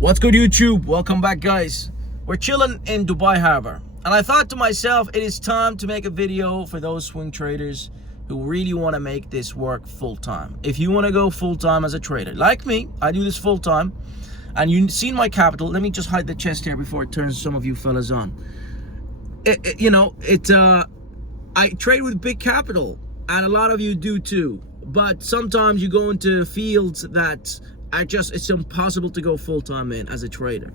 What's good, YouTube? Welcome back, guys. We're chilling in Dubai Harbor, and I thought to myself, it is time to make a video for those swing traders who really want to make this work full-time. If you want to go full-time as a trader like me, I do this full-time, and you've seen my capital. Let me just hide the chest here before it turns some of you fellas on. I trade with big capital, and a lot of you do too, but sometimes you go into fields that it's impossible to go full-time in as a trader.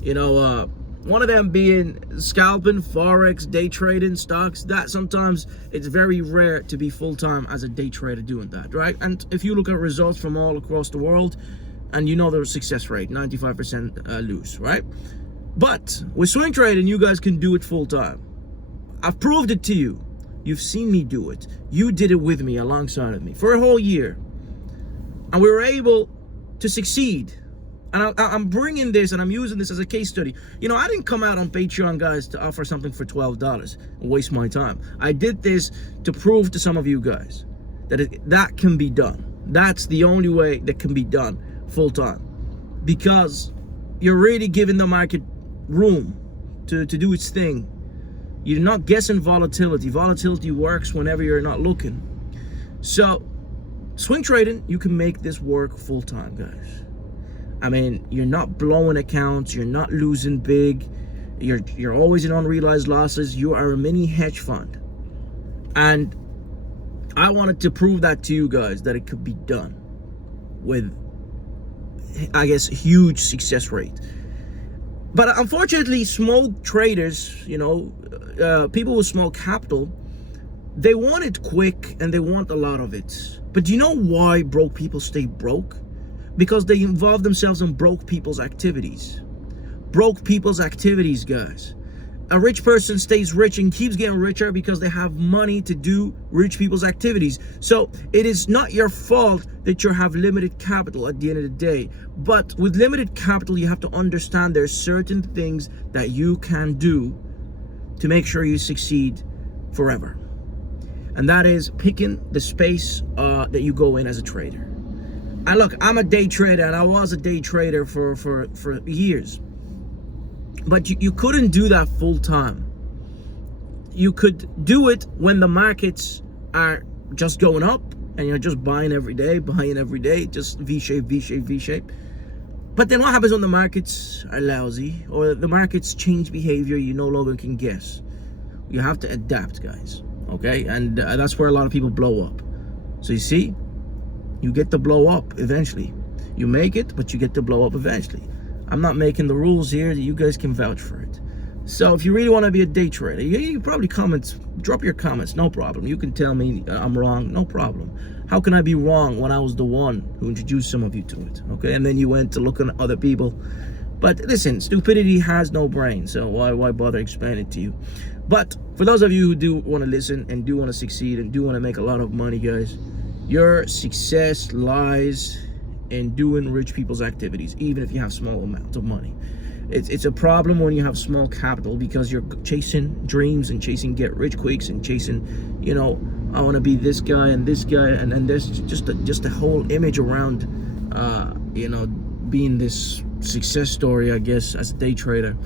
One of them being scalping, forex, day trading, stocks. That sometimes it's very rare to be full-time as a day trader doing that, right? And if you look at results from all across the world, and you know their success rate, 95% lose, right? But with swing trading, you guys can do it full-time. I've proved it to you. You've seen me do it. You did it with me, alongside of me, for a whole year, and we were able to succeed. And I'm bringing this and I'm using this as a case study. I didn't come out on Patreon, guys, to offer something for $12 and waste my time. I did this to prove to some of you guys that that can be done. That's the only way that can be done full time, because you're really giving the market room to do its thing. You're not guessing volatility. Volatility works whenever you're not looking. So swing trading, you can make this work full time, guys. I mean, you're not blowing accounts, you're not losing big, you're always in unrealized losses. You are a mini hedge fund. And I wanted to prove that to you guys, that it could be done with, I guess, huge success rate. But unfortunately, small traders, people with small capital, they want it quick and they want a lot of it. But do you know why broke people stay broke? Because they involve themselves in broke people's activities. Broke people's activities, guys. A rich person stays rich and keeps getting richer because they have money to do rich people's activities. So it is not your fault that you have limited capital at the end of the day. But with limited capital, you have to understand there's certain things that you can do to make sure you succeed forever. And that is picking the space that you go in as a trader. And look, I'm a day trader, and I was a day trader for years. But you couldn't do that full time. You could do it when the markets are just going up and you're just buying every day, just V-shape, V-shape, V-shape. But then what happens when the markets are lousy or the markets change behavior you no longer can guess? You have to adapt, guys, okay? And that's where a lot of people blow up. So you see, you get to blow up eventually. You make it, but you get to blow up eventually. I'm not making the rules here. You guys can vouch for it. So if you really want to be a day trader, you probably drop your comments, no problem. You can tell me I'm wrong, no problem. How can I be wrong when I was the one who introduced some of you to it, okay? And then you went to look at other people. But listen, stupidity has no brain, so why bother explaining it to you? But for those of you who do want to listen and do want to succeed and do want to make a lot of money, guys, your success lies in doing rich people's activities, even if you have small amounts of money. It's a problem when you have small capital, because you're chasing dreams and chasing get rich quicks and chasing, I want to be this guy and this guy, and there's just a whole image around, being this success story, I guess, as a day trader.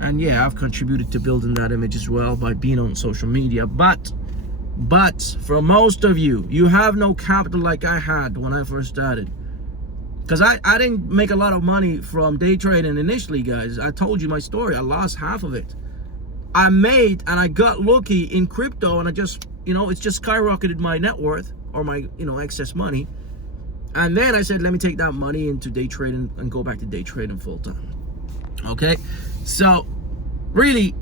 And yeah, I've contributed to building that image as well by being on social media. But for most of you, you have no capital like I had when I first started. Because I didn't make a lot of money from day trading initially, guys. I told you my story. I lost half of it. I made, and I got lucky in crypto, and I just, it's just skyrocketed my net worth, or my, excess money. And then I said, let me take that money into day trading and go back to day trading full time. Okay? So, really,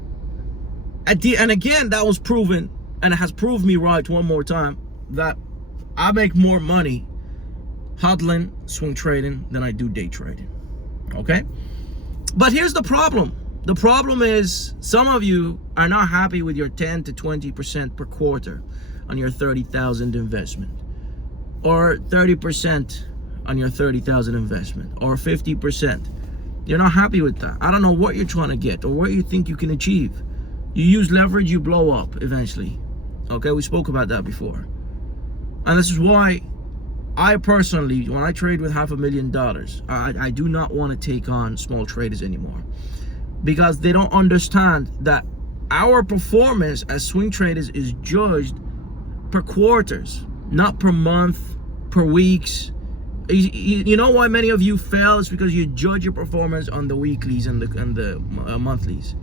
and again, that was proven, and it has proved me right one more time, that I make more money hodling, swing trading, than I do day trading, okay? But here's the problem. The problem is some of you are not happy with your 10 to 20% per quarter on your 30,000 investment, or 30% on your 30,000 investment, or 50%. You're not happy with that. I don't know what you're trying to get or what you think you can achieve. You use leverage, you blow up eventually. Okay, we spoke about that before. And this is why I personally, when I trade with $500,000, I do not want to take on small traders anymore, because they don't understand that our performance as swing traders is judged per quarters, not per month, per weeks. You know why many of you fail? It's because you judge your performance on the weeklies and the monthlies.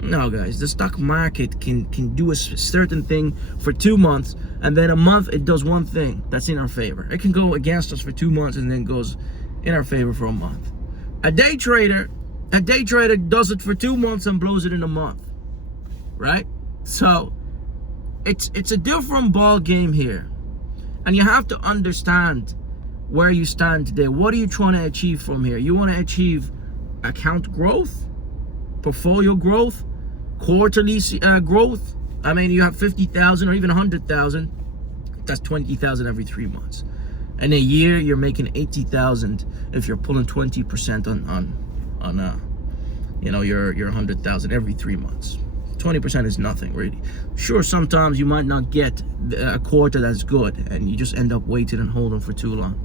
No, guys, the stock market can do a certain thing for 2 months, and then a month it does one thing that's in our favor. It can go against us for 2 months and then goes in our favor for a month. A day trader does it for 2 months and blows it in a month, right? So it's a different ball game here, and you have to understand where you stand today. What are you trying to achieve from here? You want to achieve account growth, portfolio growth, quarterly growth. I mean, you have 50,000 or even 100,000. That's 20,000 every 3 months. In a year, you're making 80,000 if you're pulling 20% on your 100,000 every 3 months. 20% is nothing, really. Sure, sometimes you might not get a quarter that's good, and you just end up waiting and holding for too long.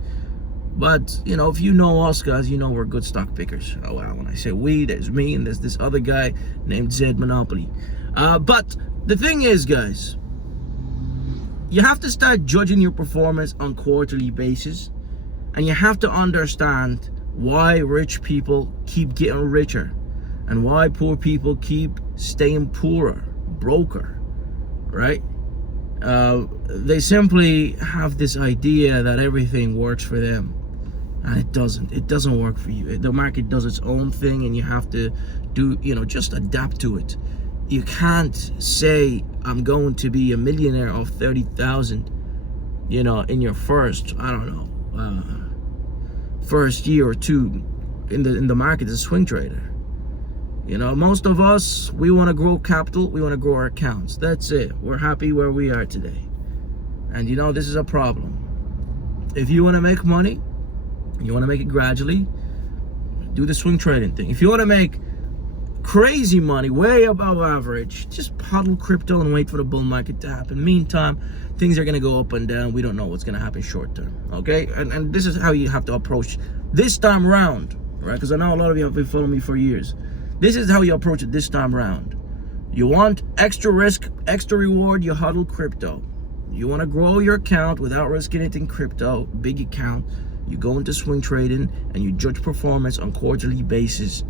But, if you know us, guys, you know we're good stock pickers. Oh, wow, when I say we, there's me and there's this other guy named Zed Monopoly. But the thing is, guys, you have to start judging your performance on quarterly basis, and you have to understand why rich people keep getting richer and why poor people keep staying poorer, broker, right? They simply have this idea that everything works for them, and it doesn't. It doesn't work for you. The market does its own thing, and you have to just adapt to it. You can't say, I'm going to be a millionaire off 30,000, in your first, first year or two in the market as a swing trader. Most of us, we want to grow capital, we want to grow our accounts. That's it. We're happy where we are today. And this is a problem. If you want to make money, you want to make it gradually, do the swing trading thing. If you want to make crazy money, way above average, just hodl crypto and wait for the bull market to happen. Meantime, things are going to go up and down. We don't know what's going to happen short term, okay? And this is how you have to approach this time round, right? Because I know a lot of you have been following me for years. This is how you approach it this time round. You want extra risk, extra reward, you hodl crypto. You want to grow your account without risking it in crypto, big account. You go into swing trading and you judge performance on quarterly basis.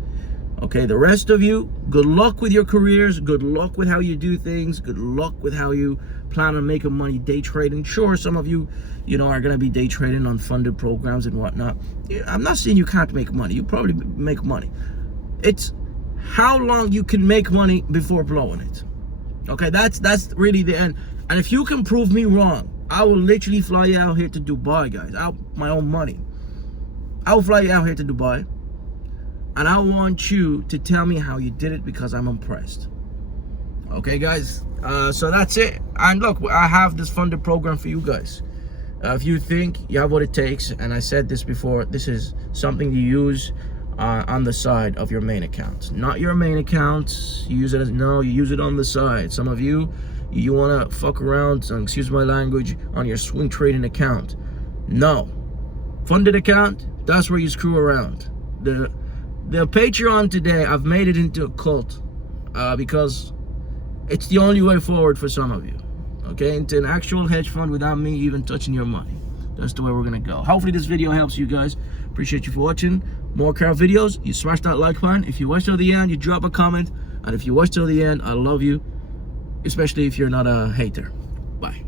Okay, the rest of you, good luck with your careers, good luck with how you do things, good luck with how you plan on making money day trading. Sure, some of you, are going to be day trading on funded programs and whatnot. I'm not saying you can't make money. You probably make money. It's how long you can make money before blowing it. Okay, that's really the end. And if you can prove me wrong, I will literally fly you out here to Dubai, guys. Out my own money. I will fly you out here to Dubai, and I want you to tell me how you did it, because I'm impressed. Okay, guys. So that's it. And look, I have this funded program for you guys. If you think you have what it takes, and I said this before, this is something you use on the side of your main account. Not your main account. You use it you use it on the side. Some of you want to fuck around, excuse my language, on your swing trading account. No. Funded account, that's where you screw around. The Patreon today, I've made it into a cult because it's the only way forward for some of you. Okay, into an actual hedge fund without me even touching your money. That's the way we're gonna go. Hopefully this video helps you guys. Appreciate you for watching. More car videos, you smash that like button. If you watch till the end, you drop a comment. And if you watch till the end, I love you. Especially if you're not a hater. Bye.